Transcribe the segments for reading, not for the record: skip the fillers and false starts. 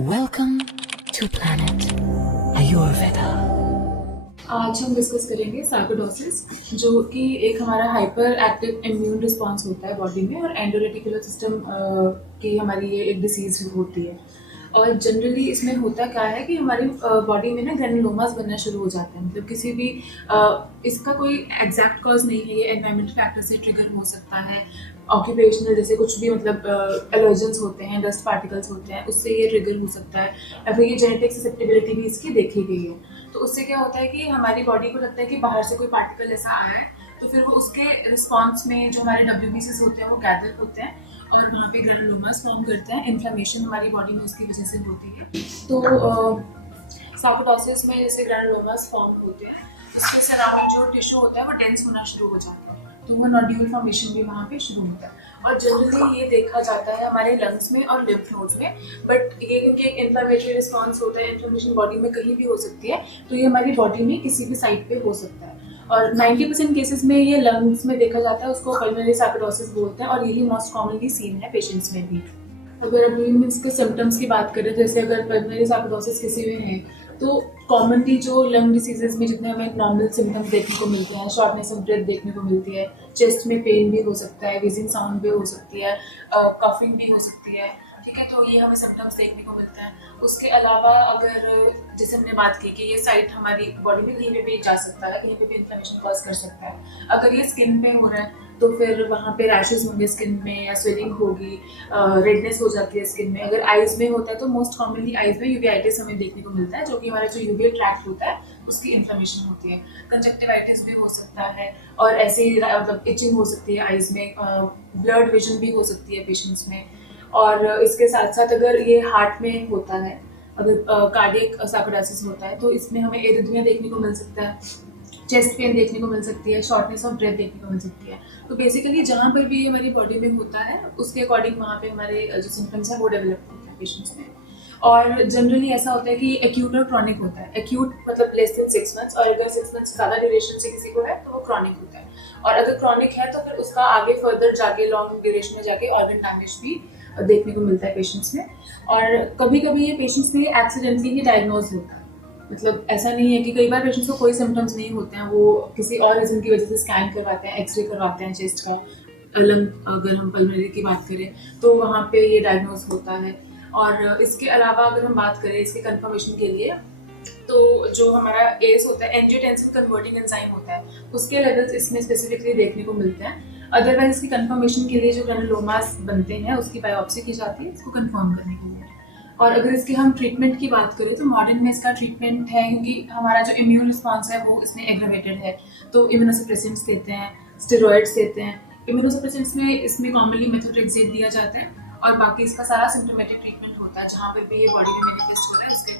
Welcome to Planet Ayurveda। आज हम discuss करेंगे सार्कोइडोसिस, जो कि एक हमारा हाइपर एक्टिव इम्यून रिस्पॉन्स होता है बॉडी में, और एंडोरेटिकुलर सिस्टम की हमारी ये एक डिसीज होती है। और जनरली इसमें होता क्या है कि हमारी बॉडी में ना ग्रैनुलोमास बनना शुरू हो जाते हैं। मतलब किसी भी इसका कोई एग्जैक्ट कॉज नहीं है, ये एनवायरमेंट फैक्टर से ट्रिगर हो सकता है, ऑक्यूपेशनल जैसे कुछ भी मतलब एलर्जेंस होते हैं, डस्ट पार्टिकल्स होते हैं, उससे ये ट्रिगर हो सकता है, या फिर ये जेनेटिक ससेप्टेबिलिटी भी इसकी देखी गई है। तो उससे क्या होता है कि हमारी बॉडी को लगता है कि बाहर से कोई पार्टिकल ऐसा आया है, तो फिर वो उसके रिस्पॉन्स में जो हमारे WBCs होते हैं वो गैदर होते हैं और वहाँ पे ग्रैनुलोमास फॉर्म करते हैं। इन्फ्लेमेशन हमारी बॉडी में उसकी वजह से होती है। तो सार्कोइडोसिस में जैसे ग्रैनुलोमास फॉर्म होते हैं, उसके सराउंडिंग जो टिश्यू होता है वो डेंस होना शुरू हो जाता है, तो वो नोड्यूल फॉर्मेशन भी वहाँ पे शुरू होता है। और जनरली ये देखा जाता है हमारे लंग्स में और लिम्फ नोड्स में, बट ये क्योंकि एक इन्फ्लेमेटरी रिस्पॉन्स होता है, इन्फ्लेमेशन बॉडी में कहीं भी हो सकती है, तो ये हमारी बॉडी में किसी भी साइड पे हो सकता है। और 90% केसेस में ये लंग्स में देखा जाता है, उसको पल्मोनरी सार्कोइडोसिस बोलते हैं, और यही मोस्ट कॉमनली सीन है पेशेंट्स में भी। अगर अभी हम इसके सिम्टम्स की बात करें, जैसे अगर पल्मोनरी सार्कोइडोसिस किसी में है, तो कॉमनली जो लंग डिसीजेज में जितने हमें नॉर्मल सिम्टम्स देखने को मिलते हैं, शॉर्टनेस ऑफ ब्रेथ देखने को मिलती है, चेस्ट में पेन भी हो सकता है, विजिंग साउंड भी हो सकती है, कफिंग भी हो सकती है, ठीक है, तो ये हमें सिम्टम्स देखने को मिलता है। उसके अलावा अगर जैसे हमने बात की कि ये साइट हमारी बॉडी में कहीं पे भी जा सकता है, कहीं पे भी इन्फ्लेमेशन कॉज कर सकता है। अगर ये स्किन पे हो रहा है तो फिर वहाँ पे रैशेस होंगे स्किन में, या स्वेलिंग होगी, रेडनेस हो जाती है स्किन में। अगर आइज में होता है तो मोस्ट कॉमनली आइज में यूवियाइटिस हमें देखने को मिलता है, जो कि हमारा जो यूवियल ट्रैक्ट होता है उसकी इन्फ्लेमेशन होती है। कंजक्टिवाइटिस भी हो सकता है, और ऐसे ही मतलब इचिंग हो सकती है आइज में, ब्लर्ड विजन भी हो सकती है पेशेंट्स में। और इसके साथ साथ अगर ये हार्ट में होता है, अगर कार्डियक सार्कोइडोसिस होता है, तो इसमें हमें एरिथमिया देखने को मिल सकता है, चेस्ट पेन देखने को मिल सकती है, शॉर्टनेस ऑफ ब्रेथ देखने को मिल सकती है। तो बेसिकली जहाँ पर भी हमारी बॉडी में होता है, उसके अकॉर्डिंग वहाँ पे हमारे जो सिम्टम्स हैं वो डेवलप होते हैं पेशेंट्स में। और जनरली ऐसा होता है कि एक्यूट और क्रॉनिक होता है। एक्यूट मतलब लेस देन 6 मंथ्स, और अगर 6 मंथ्स ज़्यादा ड्यूरेशन से किसी को है तो वो क्रॉनिक होता है। और अगर क्रॉनिक है तो फिर उसका आगे फर्दर जाके लॉन्ग ड्यूरेशन में जाके ऑर्गन डैमेज भी देखने को मिलता है पेशेंट्स में। और कभी कभी ये पेशेंट्स में एक्सीडेंटली ही डायग्नोज होता है। मतलब ऐसा नहीं है कि कई बार पेशेंट्स को कोई सिम्टम्स नहीं होते हैं, वो किसी और रीज़न की वजह से स्कैन करवाते हैं, एक्सरे करवाते हैं चेस्ट का, लंग अगर हम पल्मोनरी की बात करें तो वहाँ पे ये डायग्नोज होता है। और इसके अलावा अगर हम बात करें इसके कंफर्मेशन के लिए, तो जो हमारा एस होता है, एंजियोटेंसिन कन्वर्टिंग एंजाइम होता है, उसके लेवल्स इसमें स्पेसिफिकली देखने को मिलते हैं। अदरवाइज इसकी कंफर्मेशन के लिए जो ग्रैनुलोमास बनते हैं उसकी बायोप्सी की जाती है इसको कंफर्म करने के लिए। और अगर इसके हम ट्रीटमेंट की बात करें तो मॉडर्न में इसका ट्रीटमेंट है, क्योंकि हमारा जो इम्यून रिस्पॉन्स है वो इसमें एग्रावेटेड है, तो इम्यूनोसप्रेसेंट्स देते हैं, स्टेरॉइड्स देते हैं। इम्यूनोसप्रेसेंट्स में इसमें कॉमनली मेथोट्रेक्सेट दिया जाता है, और बाकी इसका सारा सिम्टोमेटिक ट्रीटमेंट होता है जहाँ पर भी ये बॉडी में मैनिफेस्ट हो रहा है उसके।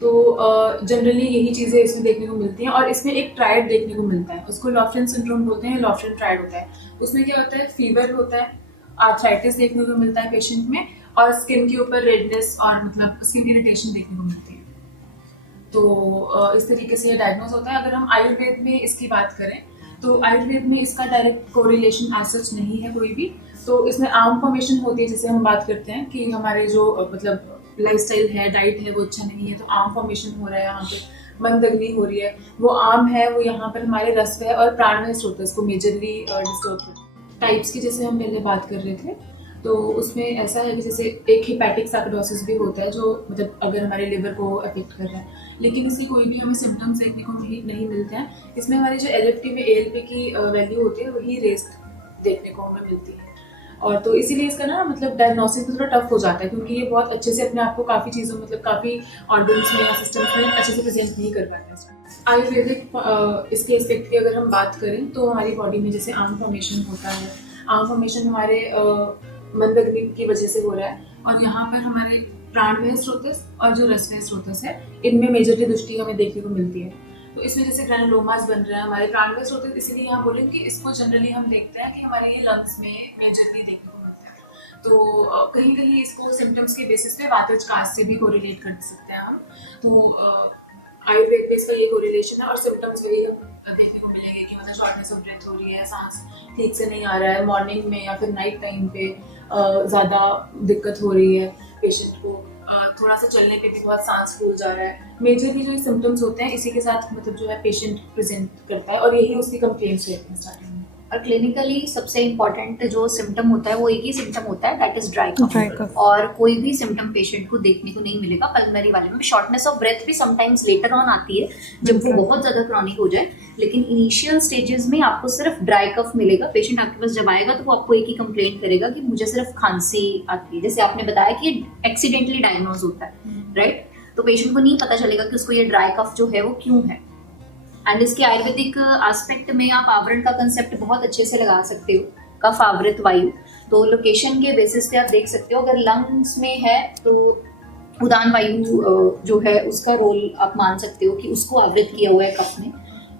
तो जनरली यही चीज़ें इसमें देखने को मिलती हैं। और इसमें एक ट्रायड देखने को मिलता है, उसको लॉफ्रेन सिंड्रोम बोलते हैं, लॉफ्रेन ट्रायड होता है। उसमें क्या होता है, फीवर होता है, आर्थराइटिस देखने को मिलता है पेशेंट में, और स्किन के ऊपर रेडनेस और मतलब स्किन इरिटेशन देखने को मिलती है। तो इस तरीके से ये डायग्नोज होता है। अगर हम आयुर्वेद में इसकी बात करें तो आयुर्वेद में इसका डायरेक्ट कोरिलेशन एज सच नहीं है कोई भी। तो इसमें आर्म फॉर्मेशन होती है, जैसे हम बात करते हैं कि हमारे जो मतलब लाइफस्टाइल है, डाइट है, वो अच्छा नहीं है, तो आर्म फॉर्मेशन हो रहा है, यहाँ पे मंदग्नि हो रही है। वो आर्म है वो यहाँ पर हमारे रसवह और प्राणवह स्रोत इसको मेजरली डिस्टर्ब करते हैं। टाइप्स की जैसे हम पहले बात कर रहे थे, तो उसमें ऐसा है कि जैसे एक हिपैटिक सार्कोइडोसिस भी होता है, जो मतलब अगर हमारे लिवर को अफेक्ट कर रहा है, लेकिन इसके कोई भी हमें सिम्टम्स देखने को नहीं मिलते हैं। इसमें हमारी जो LFT में ALP की वैल्यू होती है वही रेस्ट देखने को हमें मिलती है। और तो इसीलिए इसका ना मतलब डायग्नोसिस में थोड़ा टफ हो जाता है, क्योंकि ये बहुत अच्छे से अपने आप को काफ़ी चीज़ों मतलब काफ़ी ऑर्गन्स में या सिस्टम्स में अच्छे से प्रेजेंट नहीं कर पाता है। आयुर्वेदिक इसके एस्पेक्ट की अगर हम बात करें तो हमारी बॉडी में जैसे आर्म फॉर्मेशन होता है, आर्म फॉर्मेशन हमारे मंदग्नि की वजह से हो रहा है, और यहाँ पर हमारे प्राणवह स्रोतस और जो रसवह स्रोतस है, इनमें मेजरली दृष्टि हमें देखने को मिलती है। तो इसमें जैसे ग्रैनुलोमास बन रहा है हमारे प्राणवह स्रोतस, इसीलिए हम बोलेंगे कि इसको जनरली हम देखते हैं कि हमारे ये लंग्स में मेजरली देखने को मिलता है। तो कहीं कहीं इसको सिम्टम्स के बेसिस पे वातज कास्ट से भी कोरिलेट कर सकते हैं हम। तो आयुर्वेद में इसका ये कोरिलेशन है, और सिम्टम्स वही हम देखने को मिलेंगे कि मतलब शॉर्टनेस ऑफ ब्रेथ हो रही है, सांस ठीक से नहीं आ रहा है, मॉर्निंग में या फिर नाइट टाइम पे ज़्यादा दिक्कत हो रही है पेशेंट को, थोड़ा सा चलने पे भी बहुत सांस फूल जा रहा है। मेजरली जो सिम्टम्स होते हैं इसी के साथ मतलब जो है पेशेंट प्रेजेंट करता है और यही उसकी कंप्लेंट्स रहती हैं स्टार्टिंग में। और क्लिनिकली सबसे इम्पॉर्टेंट जो सिम्टम होता है वो एक ही सिम्टम होता है, दैट इज ड्राई कफ। और कोई भी सिम्टम पेशेंट को देखने को नहीं मिलेगा पल्मोनरी वाले में। शॉर्टनेस ऑफ ब्रेथ भी समटाइम्स लेटर ऑन आती है जब वो बहुत ज्यादा क्रॉनिक हो जाए, लेकिन इनिशियल स्टेजेस में आपको सिर्फ ड्राई कफ मिलेगा। पेशेंट आपके पास जब आएगा तो वो आपको एक ही कंप्लेंट करेगा कि मुझे सिर्फ खांसी आती है, जैसे आपने बताया कि एक्सीडेंटली डायग्नोज होता है, राइट। तो पेशेंट को नहीं पता चलेगा कि उसको ये ड्राई कफ जो है वो क्यों है। एंड इसके आयुर्वेदिक एस्पेक्ट में आप आवरण का कंसेप्ट बहुत अच्छे से लगा सकते हो, कफ आवृत वायु। तो लोकेशन के बेसिस पे आप देख सकते हो, अगर लंग्स में है तो उदान वायु जो है उसका रोल आप मान सकते हो कि उसको आवृत किया हुआ है कफ ने,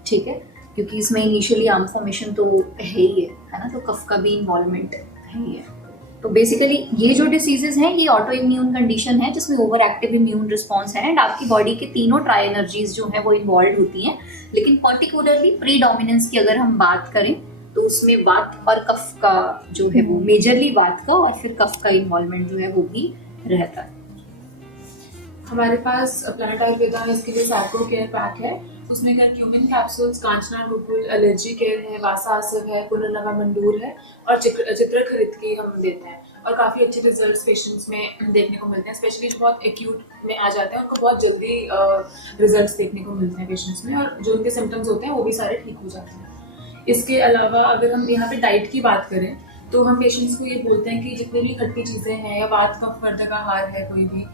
ठीक है, क्योंकि इसमें इनिशियली आर्म फॉर्मेशन तो है ही है ना, तो कफ का भी इन्वॉल्वमेंट है ही है। तो बेसिकली ये जो डिसीजेज हैं ये ऑटो इम्यून कंडीशन है जिसमें ओवर एक्टिव इम्यून रिस्पॉन्स है एंड आपकी बॉडी के तीनों ट्राई एनर्जीज जो है वो इन्वॉल्व होती हैं। लेकिन पर्टिकुलरली प्रीडोमिनेंस की अगर हम बात करें तो उसमें वात और कफ का जो है वो मेजरली वात का और फिर कफ का इन्वॉल्वमेंट जो है वो भी रहता है। हमारे पास प्लैनेट आयुर्वेदा में इसके लिए सैको केयर पैक है, उसमें curcumin capsules, Kanchana guggul, allergy care है, वासा आसव है, पुनर्नवा मंडूर है और चित्रखरित की हम देते हैं। और काफ़ी अच्छे रिजल्ट्स पेशेंट्स में देखने को मिलते हैं, स्पेशली जो बहुत एक्यूट में आ जाते हैं उनको बहुत जल्दी रिजल्ट्स देखने को मिलते हैं पेशेंट्स में, और जो उनके सिम्टम्स होते हैं वो भी सारे ठीक हो जाते हैं। इसके अलावा अगर हम यहाँ पे डाइट की बात करें तो हम पेशेंट्स को ये बोलते हैं कि जितनी भी खट्टी चीज़ें हैं या वात कफवर्धक आहार है, कोई भी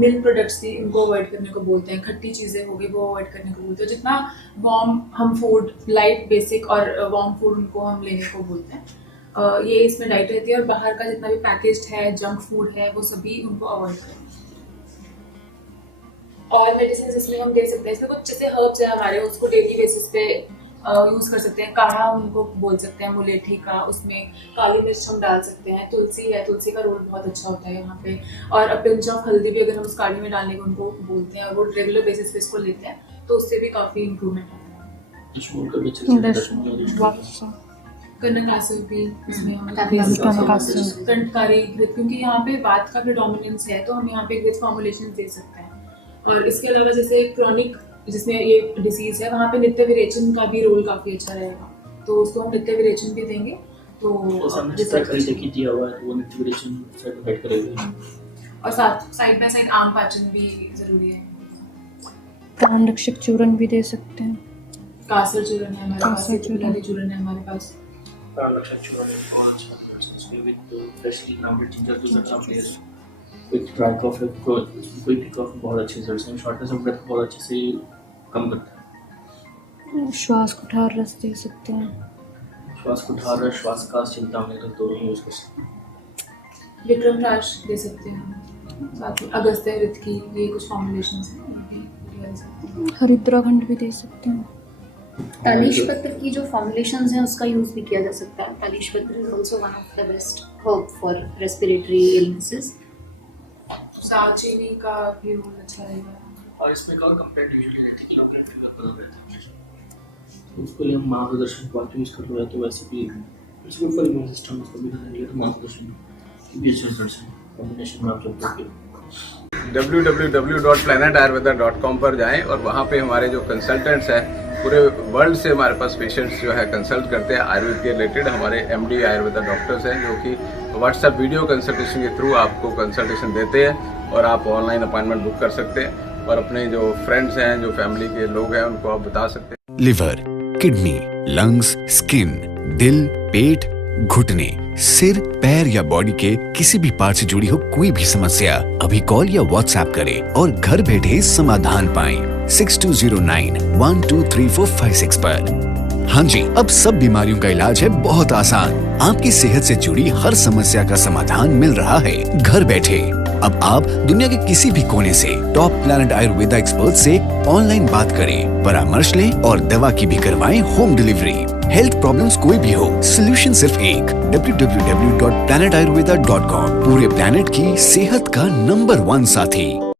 मिल्क प्रोडक्ट्स थी उनको अवॉइड करने को बोलते हैं, खट्टी चीज़ें हो गई वो अवॉइड करने को बोलते हैं। जितना वार्म हम फूड, लाइट बेसिक और वार्म फूड उनको हम लेने को बोलते हैं, ये इसमें डाइट रहती है। और बाहर का जितना भी पैकेज्ड है, जंक फूड है, वो सभी उनको अवॉइड करें। और मेडिसिन इसमें हम दे सकते हैं, इसमें कुछ जैसे हर्ब्स है हमारे, उसको डेली बेसिस पे यूज़ कर सकते हैं। काढ़ा उनको बोल सकते हैं, मुलेठी का, उसमें काली मिर्च हम डाल सकते हैं, तुलसी है, तुलसी का रोल बहुत अच्छा होता है यहाँ पे। और अ पिंच ऑफ हल्दी भी अगर हम उस काढ़े में डालने को उनको बोलते हैं और वो रेगुलर बेसिस पे इसको लेते हैं तो उससे भी काफ़ी इम्प्रूवमेंट आता है। कनक आसिड भी इसमें हम कंठकारी घृत, क्योंकि यहाँ पे वात का प्रिडोमिनेंस है तो हम यहाँ पे घृत फॉर्मुलेशन दे सकते हैं। और इसके अलावा जैसे क्रॉनिक जिसमें ये डिसीज है वहाँ पे नित्य विरेचन का भी रोल काफ़ी अच्छा रहेगा, तो उसको हम नित्य विरेचन भी देंगे तो और साइड बाय साइड आम पाचन भी जरूरी है। प्राण रक्षक चूर्ण भी दे सकते हैं, कासर चूर्ण है हमारे पास, चिकनारी चूर्ण है हमारे पास। प्राण रक्षक चूर्ण विद ड्राई कॉफ है, कोई भी कॉफ बहुत अच्छे रिजल्ट्स हैं, शॉर्टनेस ऑफ ब्रेथ बहुत अच्छे से कम करता है। श्वास कुठार रस दे सकते हैं, श्वास कुठार रस, श्वास का चिंता में तो दोनों यूज कर सकते हैं। विक्रम राश दे सकते हैं, साथ में अगस्त्य रित की ये कुछ फॉर्मुलेशंस हैं। हरिद्राखंड भी दे सकते हैं। तालीश पत्र की जो फॉर्मुलेशंस हैं उसका यूज भी किया जा सकता है। Talish patra is also one of the best herb for respiratory illnesses. सालचीनी का भी रोल अच्छा रहेगा। और इसमें एक और कंप्लेंट यूजुअली रहती है कि लोग फिंगर रहते हैं, उसको लिए हम मार्गदर्शन बात यूज कर रहे हैं, तो वैसे भी it's good for immune system, उसको भी करेंगे तो मार्गदर्शन भी अच्छे रिजल्ट्स हैं कॉम्बिनेशन में आप जब देखिए। www.planetayurveda.com पर जाएं और वहाँ पे हमारे जो कंसल्टेंट्स हैं पूरे वर्ल्ड से हमारे पास पेशेंट्स जो है कंसल्ट करते हैं आयुर्वेद के रिलेटेड। हमारे एमडी आयुर्वेदा डॉक्टर्स हैं जो कि व्हाट्सएप वीडियो कंसल्टेशन के थ्रू आपको कंसल्टेशन देते हैं और आप ऑनलाइन अपॉइंटमेंट बुक कर सकते हैं और अपने जो फ्रेंड्स हैं, जो फैमिली के लोग हैं, उनको आप बता सकते हैं। लिवर, किडनी, लंग्स, स्किन, दिल, पेट, घुटने, सिर, पैर या बॉडी के किसी भी पार्ट से जुड़ी हो कोई भी समस्या अभी कॉल या व्हाट्सएप करें और घर बैठे समाधान पाएं 6209123456 पर। हाँ जी, अब सब बीमारियों का इलाज है बहुत आसान। आपकी सेहत से जुड़ी हर समस्या का समाधान मिल रहा है घर बैठे। अब आप दुनिया के किसी भी कोने से टॉप प्लैनेट आयुर्वेदा एक्सपर्ट से ऑनलाइन बात करें, परामर्श लें और दवा की भी करवाएं होम डिलीवरी। हेल्थ प्रॉब्लम्स कोई भी हो, सोल्यूशन सिर्फ एक, www.planetayurveda.com। पूरे प्लैनेट की सेहत का नंबर 1 साथी।